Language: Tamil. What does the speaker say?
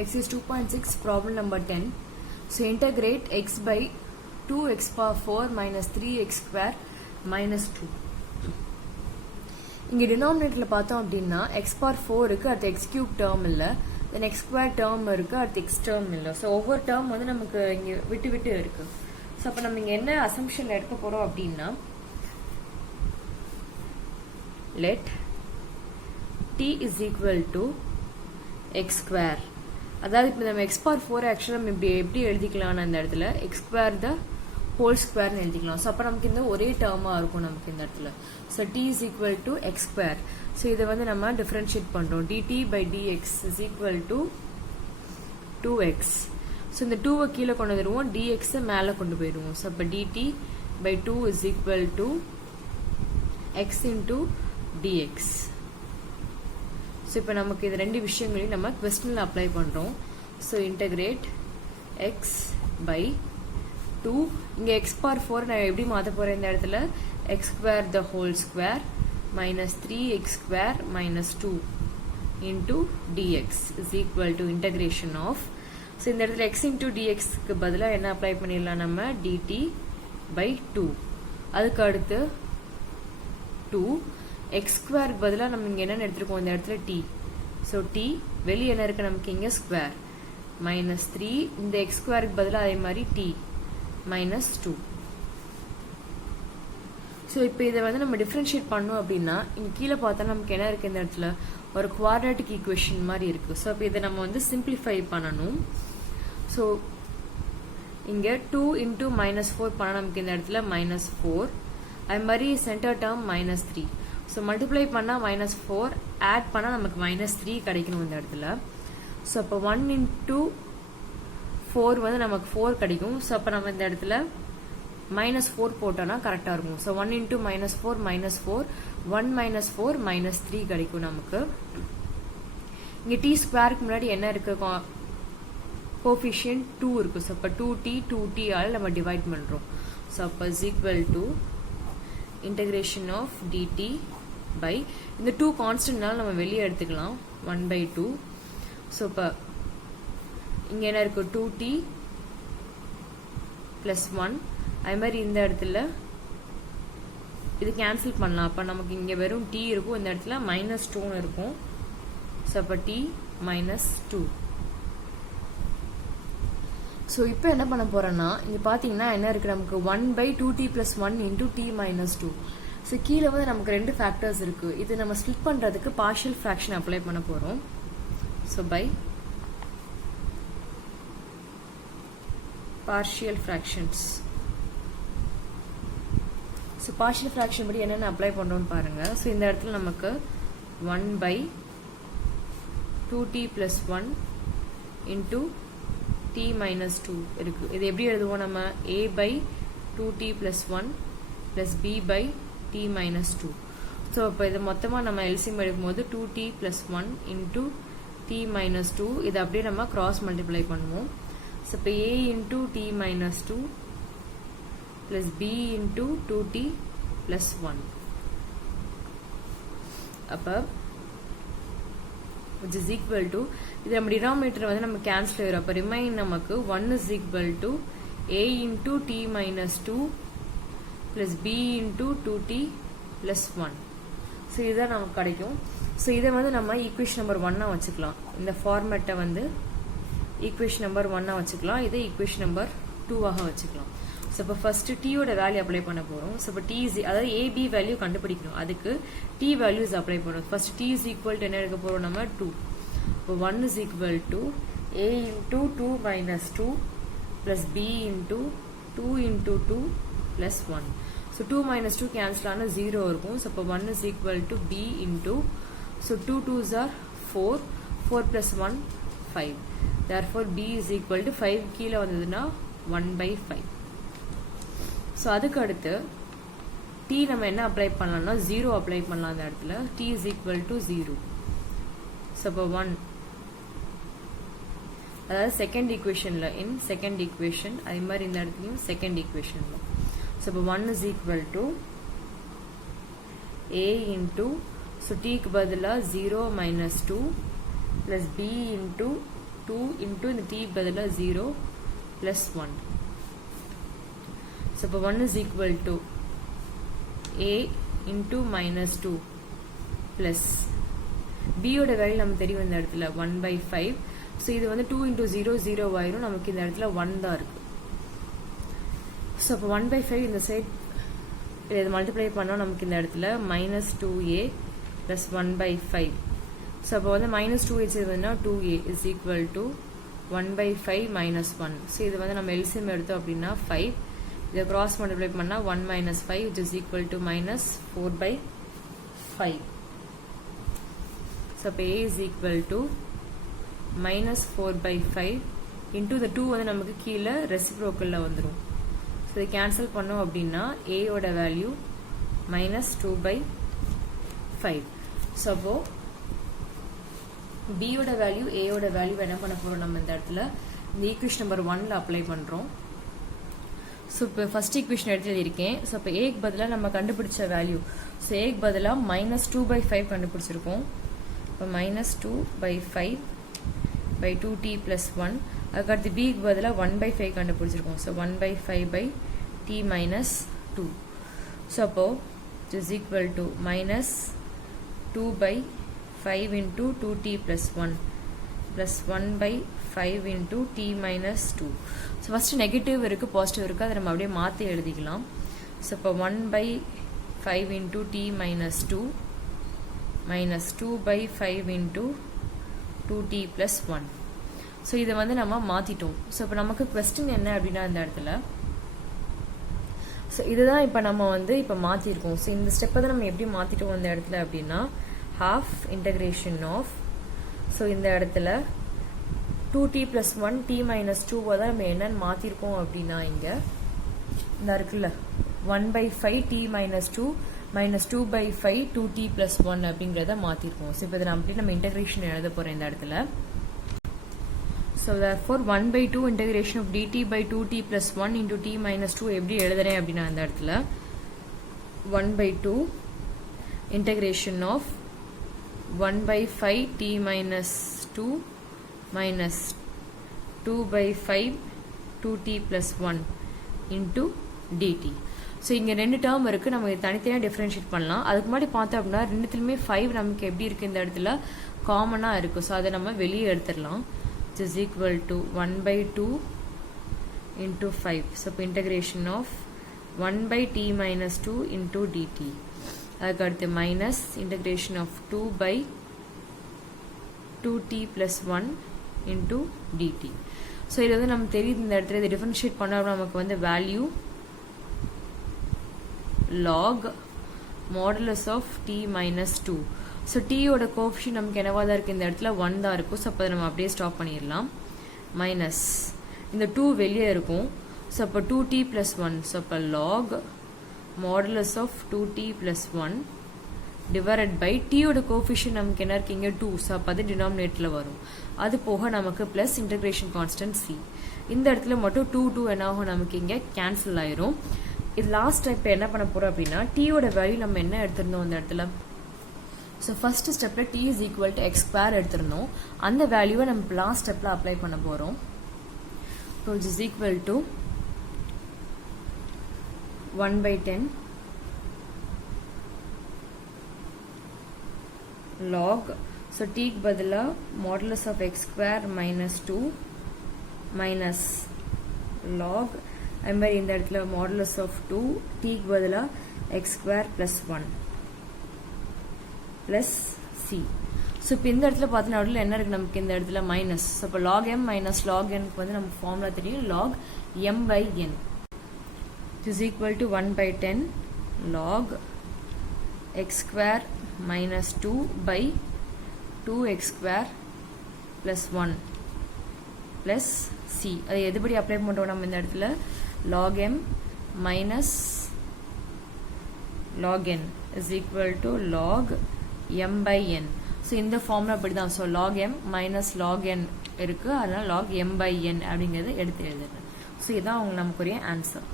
Exercise 2.6 problem number 10. So integrate x by 2x power 4 minus 3x square minus 2. இங்க denominatorல பார்த்தோம் அப்படின்னா x power 4 இருக்கு அடுத்து x cube term இல்ல then x square term இருக்கு அடுத்து x term இல்ல so ஒவ்வொரு term வந்து நமக்கு இங்க விட்டு விட்டு இருக்கு so அப்ப நம்ம இங்க என்ன assumption எடுக்க போறோம் அப்படின்னா let t is equal to x square அதாவது இப்போ நம்ம x power 4 ஆக்சுவலா நம்ம எப்படி எழுதிக்கலாம்னா இந்த இடத்துல x square the whole square னு எழுதிக்கலாம் சோ அப்ப நமக்கு இந்த ஒரே டேர்மா இருக்கும் நமக்கு இந்த இடத்துல so t is equal to x square so இத வந்து நம்ம டிஃபரன்ஷியேட் பண்றோம் dt by dx is equal to 2x so இந்த 2 ஐ கீழ கொண்டு வந்துருவோம் dx ஐ மேல கொண்டு போயிடுவோம் so அப்ப dt by 2 is equal to x into dx so இப்போ நமக்கு இது ரெண்டு விஷயங்களையும் நம்ம क्वेश्चनல அப்ளை பண்றோம் so integrate x by 2 இங்க x power 4 நான் எப்படி மாத்த போறேன் இந்த இடத்துல x square the whole square minus 3x square minus 2 into dx is equal to integration of so இந்த இடத்துல x into dx க்கு பதிலா என்ன அப்ளை பண்ணிரலாம் நம்ம dt by 2 அதுக்கு அடுத்து 2 x square க்கு பதிலா நம்ம இங்க என்ன எடுத்துறோம் இந்த இடத்துல t so t வெளிய என்ன இருக்கு நமக்கு இங்க square minus 3 இந்த x square க்கு பதிலா அதே மாதிரி t minus 2 so இப்போ இத வந்து நம்ம டிஃபரன்ஷியேட் பண்ணோம் அப்படினா இங்க கீழ பார்த்தா நமக்கு என்ன இருக்கு இந்த இடத்துல ஒரு குவாட்ராட்டிக் ஈக்குவேஷன் மாதிரி இருக்கு so இப்போ இத நம்ம வந்து சிம்பிளிஃபை பண்ணனும் so இங்க 2 into minus 4 பண்ணா நமக்கு இந்த இடத்துல minus 4 அதே மாதிரி centre term minus 3 so multiply பண்ணா minus 4 ஆட் பண்ணா நமக்கு minus 3 கிடைக்கணும் இந்த இடத்துல so அப்ப 1 into 4 வந்து நமக்கு 4 கிடைக்கும் so அப்ப நம்ம இந்த இடத்துல minus 4 போட்டோம்னா கரெக்ட்டா இருக்கும் so 1 into minus 4 minus 4 1 minus 4 minus 3 கிடைக்கும் நமக்கு இங்க t ஸ்கொயர் க்கு முன்னாடி என்ன இருக்கு கோஎஃபிஷியன்ட் 2 இருக்கு so அப்ப 2t ஆல நம்ம டிவைட் பண்றோம் so அப்ப is equal to integration of dt by இந்த 2 கான்ஸ்டன்ட்னால நம்ம வெளிய எடுத்துக்கலாம் 1/2 so அப்ப இங்க என்ன இருக்கு 2t plus 1 அதே மாதிரி இந்த இடத்துல இது கேன்சல் பண்ணலாம் அப்ப நமக்கு இங்க வெறும் t இருக்கும் இந்த இடத்துல -2 இருக்கும் சோ அப்ப t -2 சோ இப்போ என்ன பண்ண போறேன்னா இங்க பாத்தீங்கன்னா என்ன இருக்கு நமக்கு 1/2t plus 1 into t -2 so கீழ வந்து நமக்கு ரெண்டு ஃபேக்டர்ஸ் இருக்கு இது நம்ம ஸ்ப்ளிட் பண்றதுக்கு பார்ஷியல் ஃபிராக்ஷன் அப்ளை பண்ண போறோம் so by partial fractions so partial fraction படி என்னென்ன அப்ளை பண்றோம்னு பாருங்க so இந்த இடத்துல நமக்கு 1/2t plus 1 into t minus 2 இருக்கு இது எப்படி எழுதுவோம் நம்ம a by 2t plus 1 plus b by t minus 2 so அப்ப இது மொத்தமா நம்ம LCM எடுக்கும்போது 2t plus 1 into t minus 2 இது அப்படியே நம்ம cross multiply பண்ணுவோம் so a into t minus 2 plus b into 2t plus 1 அப்ப which is equal to இது நம்ம denominator வந்து நம்ம cancel ஆயிரும் அப்ப remain நமக்கு 1 is equal to a into t minus 2 plus b into 2t plus 1 so இத நமக்கு கிடைக்கும் so இத வந்து நம்ம ஈக்குவேஷன் நம்பர் 1 ஆ வச்சுக்கலாம் இந்த ஃபார்மேட்ட வந்து ஈக்குவேஷன் நம்பர் 1 ஆ வச்சுக்கலாம் இதை ஈக்குவேஷன் நம்பர் 2 ஆக வச்சுக்கலாம் சோ அப்ப ஃபர்ஸ்ட் t ஓட வேல்யூ அப்ளை பண்ண போறோம் சோ அப்ப t அதாவது a b வேல்யூ கண்டுபிடிக்கணும் அதுக்கு t வேல்யூஸ் அப்ளை பண்ணனும் first t is equal to என்ன எடுக்க போறோம் நம்ம 2 அப்ப 1 is equal to a into 2 minus 2 plus b into 2 into 2 plus 1 so 2 minus 2 cancel ஆனா 0 இருக்கும் so அப்ப 1 is equal to b into so 2 2s are 4 4 plus 1 5 therefore b is equal to 5 கீழ வந்ததுனா 1/5 so அதுக்கு அடுத்து t நம்ம என்ன அப்ளை பண்ணலாம்னா 0 அப்ளை பண்ணலாம் அந்த இடத்துல t is equal to 0 so அப்ப 1 அதாவது செகண்ட் ஈக்குவேஷன்ல in செகண்ட் ஈக்குவேஷன் அதே மாதிரி இந்த இடத்துலயும் செகண்ட் ஈக்குவேஷன்ல so அப்ப 1 is equal to a into so t க்கு பதிலா 0 minus 2 plus b into 2 into இந்த t பதிலா 0 plus 1. So, இப்போ 1 is equal to a into minus 2 plus b ஓட வேல்யூ நமக்கு தெரியும் இந்த இடத்துல 1 by 5. ஸோ இது வந்து 2 into 0 0 ஆயிரும், நமக்கு இந்த இடத்துல 1 தான் இருக்கு. ஸோ அப்போ 1 by 5 இந்த சைட் இது மல்டிப்ளை பண்ணோம், நமக்கு இந்த இடத்துல minus 2a plus 1 by 5. So அப்போ வந்து minus 2h இதுனா 2a is equal to 1 by 5 minus 1. So இது வந்து நம்ம எல்சிஎம் எடுத்தோம் அப்படின்னா 5. இதை கிராஸ் மல்டிப்ளை பண்ணால் 1 minus 5 which is equal to minus 4 by 5. So அப்போ a is equal to minus 4 by 5 into the 2 வந்து நமக்கு கீழே ரெசிப்ரோக்கலில் வந்துடும். ஸோ இதை கேன்சல் பண்ணோம் அப்படின்னா a ஓட வேல்யூ minus 2 by 5. ஸோ அப்போ b ஓட வேல்யூ a ஓட வேல்யூ என்ன பண்ண போகிறோம் நம்ம இந்த இடத்துல இந்த ஈக்குவேஷன் நம்பர் 1ல அப்ளை பண்ணுறோம். ஸோ இப்போ ஃபர்ஸ்ட் ஈக்குவேஷன் எடுத்து எழுதியிருக்கேன். ஸோ இப்போ ஏக்கு பதிலாக நம்ம கண்டுபிடிச்ச வேல்யூ, ஸோ ஏக்கு பதிலாக minus 2 by 5 கண்டுபிடிச்சிருக்கோம். இப்போ minus 2 by 5 by 2t plus 1. அதுக்கடுத்து பிக்கு பதிலாக 1 by 5 கண்டுபிடிச்சிருக்கோம். So 1 by 5 by t minus 2. So அப்போ it is equal to minus 2 by 5 into 2t plus 1 plus 1 by 5 into t minus 2. So first negative இருக்குது பாசிட்டிவ் இருக்குது, அதை நம்ம அப்படியே மாற்றி எழுதிக்கலாம். ஸோ இப்போ 1 by 5 into t minus 2 minus 2 by 5 into 2t plus 1. So இதை வந்து நம்ம மாற்றிட்டோம். ஸோ இப்போ நமக்கு கொஸ்டின் என்ன அப்படின்னா இந்த இடத்துல ஸோ இதுதான் இப்போ நம்ம வந்து இப்போ மாற்றிருக்கோம். ஸோ இந்த ஸ்டெப்பை தான் நம்ம எப்படி மாற்றிட்டோம் இந்த இடத்துல அப்படின்னா half integration of, ஸோ இந்த இடத்துல 2t plus 1 t minus 2 தான் நம்ம என்னன்னு மாற்றிருக்கோம் அப்படின்னா இங்கே இந்த இருக்குல்ல 1 by 5 t minus 2 minus 2 by 5 2t plus 1 அப்படிங்கிறத மாற்றிருக்கோம். ஸோ இப்போ இதை நம்ம இன்டெகிரேஷன் எழுத போகிறோம் இந்த இடத்துல. So therefore 1 by 2 integration of dt by 2t plus 1 into t minus 2 எப்படி எழுதுறேன் அப்படின்னா இந்த இடத்துல 1 by 2 integration of 1 by 5 t minus 2 minus 2 by 5 2t plus 1 into dt. So இங்கே ரெண்டு டேர்ம் இருக்குது, நம்ம தனித்தனியாக டிஃப்ரென்ஷியேட் பண்ணலாம். அதுக்கு முன்னாடி பார்த்தோம் அப்படின்னா ரெண்டுத்துலையுமே 5 நமக்கு எப்படி இருக்குது இந்த இடத்துல காமனாக இருக்குது. ஸோ அதை நம்ம வெளியே எடுத்துடலாம். It is equal to 1 by 2 into 5. So இப்போ integration of 1 by t minus 2 into dt. அதுக்கு அடுத்து minus integration of 2 by 2t plus 1 into dt. So இது வந்து நமக்கு தெரியுது இந்த இடத்துல இதை டிஃபரன்ஷியேட் பண்ணால் நமக்கு வந்து value log modulus of t minus 2. So டீயோட கோஎஃபிஷியன்ட் நமக்கு என்னவா தான் இருக்குது இந்த இடத்துல 1 தான் இருக்கும். ஸோ அப்போ அதை நம்ம அப்படியே ஸ்டாப் பண்ணிடலாம். மைனஸ் இந்த 2 வெளியே இருக்கும். ஸோ அப்போ 2t plus 1. ஸோ அப்போ log modulus of 2t plus 1 divided by டீயோட கோஎஃபிஷியன்ட் நமக்கு என்ன இருக்கு இங்கே 2. ஸோ அப்போ அது டினாமினேட்டரில் வரும். அது போக நமக்கு ப்ளஸ் இன்டகிரேஷன் கான்ஸ்டன்ட் c. இந்த இடத்துல மட்டும் 2 என்ன ஆகும் நமக்கு இங்கே கேன்சல் ஆயிரும். இது லாஸ்ட் டைப் என்ன பண்ண போகிறோம் அப்படின்னா டீயோட வேல்யூ நம்ம என்ன எடுத்திருந்தோம் இந்த இடத்துல. ஸோ ஃபர்ஸ்ட் ஸ்டெப்பில் t is equal to x square எடுத்திருந்தோம். அந்த வேல்யூவை நம்ம லாஸ்ட் ஸ்டெப்பில் அப்ளை பண்ண போகிறோம். So it is equal to 1 by 10 log. So டீக்கு பதிலாக modulus of x square minus 2 minus log அது மாதிரி இந்த இடத்துல மாடுலஸ் ஆஃப் 2 டீக்கு பதிலாக X square plus 1 plus C. So இப்போ இந்த இடத்துல பார்த்தீங்கன்னா என்ன இருக்குது நமக்கு இந்த இடத்துல மைனஸ். ஸோ இப்போ log m minus log n வந்து நமக்கு ஃபார்முலா தெரியும். log m by n is equal to 1 by 10 log x square minus 2 by 2x square plus 1 plus c. அது எதுபடி அப்ளை பண்ணுறோம் நம்ம இந்த இடத்துல log m minus log n is equal to log m by n. So இந்த ஃபார்முலா அப்படி தான். So log m minus log n இருக்குது, அதனால் log m by n அப்படிங்கிறது எடுத்து எழுதுறேன். ஸோ இதுதான் நமக்குரிய ஆன்சர்.